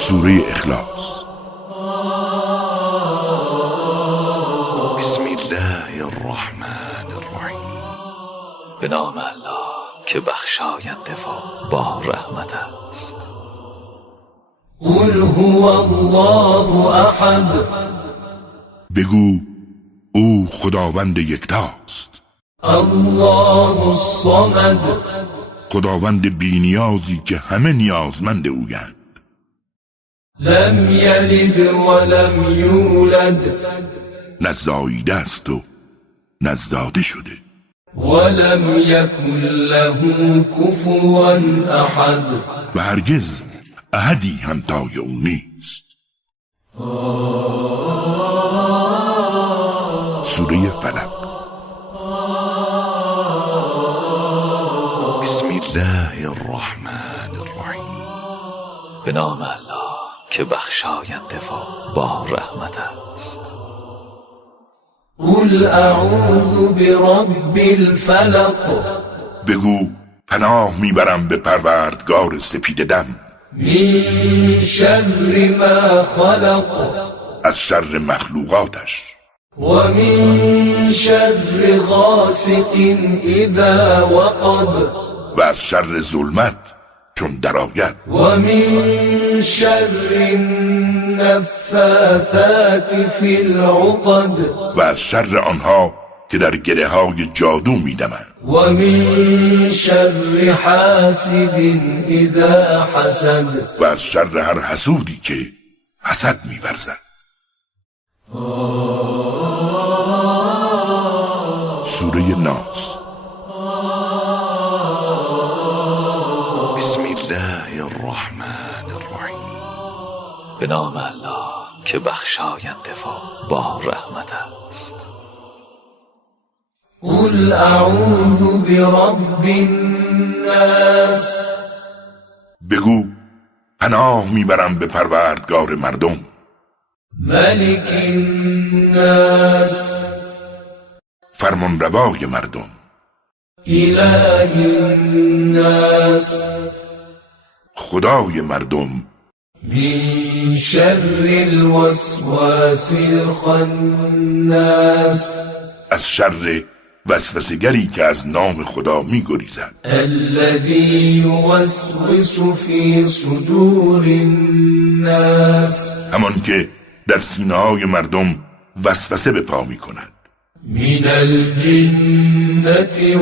سوره اخلاص. بسم الله الرحمن الرحیم. به نام الله که بخشاینده و با رحمت است. قل هو الله احد. بگو او خداوند یکتاست. الله الصمد. خداوند بی‌نیازی که همه نیازمند اویند. لم یلد ولم یولد. نزداییده است و نزداده شده. ولم یکن له کفوا احد. و هرگز احدی همتای او نیست. سوره فلق. بسم الله الرحمن الرحیم. به نام الله که بخشاینده و با رحمت است. قل اعوذ برب الفلق. بگو پناه میبرم به پروردگار سپیده دم. من شر ما خلق. از شر مخلوقاتش. و من شر غاسق اذا وقب. و از شر ظلمت چون درآید. و من شر النفاثات فی العقد. و از شر آنها که در گره های جادو میدمند. و من شر حاسد اذا حسد. و از شر هر حسودی که حسد می‌ورزد. سوره ناس. بسم الله الرحمن الرحیم. به نام الله که بخشاینده و با رحمت است. قل اعوذ برب الناس. بگو پناه میبرم به پروردگار مردم. ملک الناس. فرمانروای مردم. اله الناس. خدای مردم. من شر الوسواس الخناس. از شر وسوسه‌گری که از نام خدا می‌گریزد. الذي يوسوس في صدور الناس. همان که در سینه‌های مردم وسوسه به پا می‌کند. من الجنة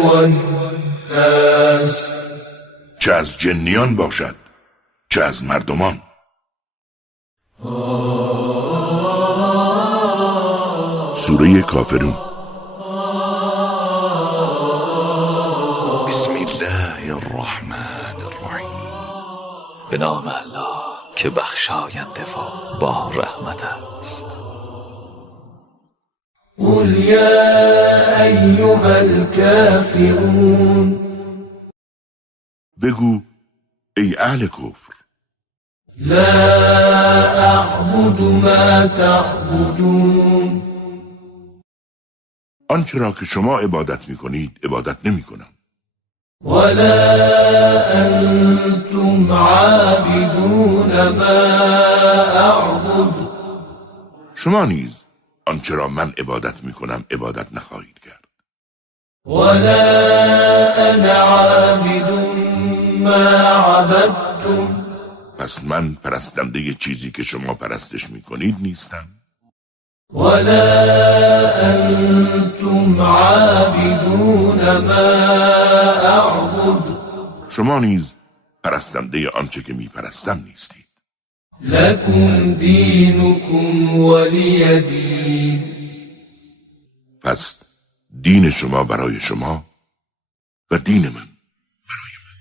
والناس. چه از جنیان باشد چه از مردمان. سوره کافرون. بسم الله الرحمن الرحیم. به نام الله که بخشاینده و با رحمت است. قل يا أيها الكافرون. بگو ای اهل کفر. لا أعبد ما تعبدون. آنچه را که شما عبادت می‌کنید عبادت نمی‌کنم. ولا أنتم عابدون ما أعبد. شما نیز آنچه را من عبادت می‌کنم عبادت نخواهید کرد. ولا أنا عابد ما عبدتم. پس من پرستنده چیزی که شما پرستش می‌کنید نیستم. ولا أنتم عابدون ما أعبد. شما نیز پرستنده آنچه که می‌پرستم نیستید. لكم دينكم ولي دين. پس دین شما برای شما و دین من برای من.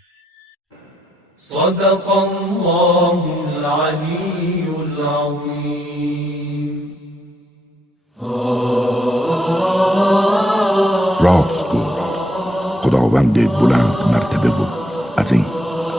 صدق الله العلي العظيم. راست گفت خداوند بلند مرتبه و عظیم.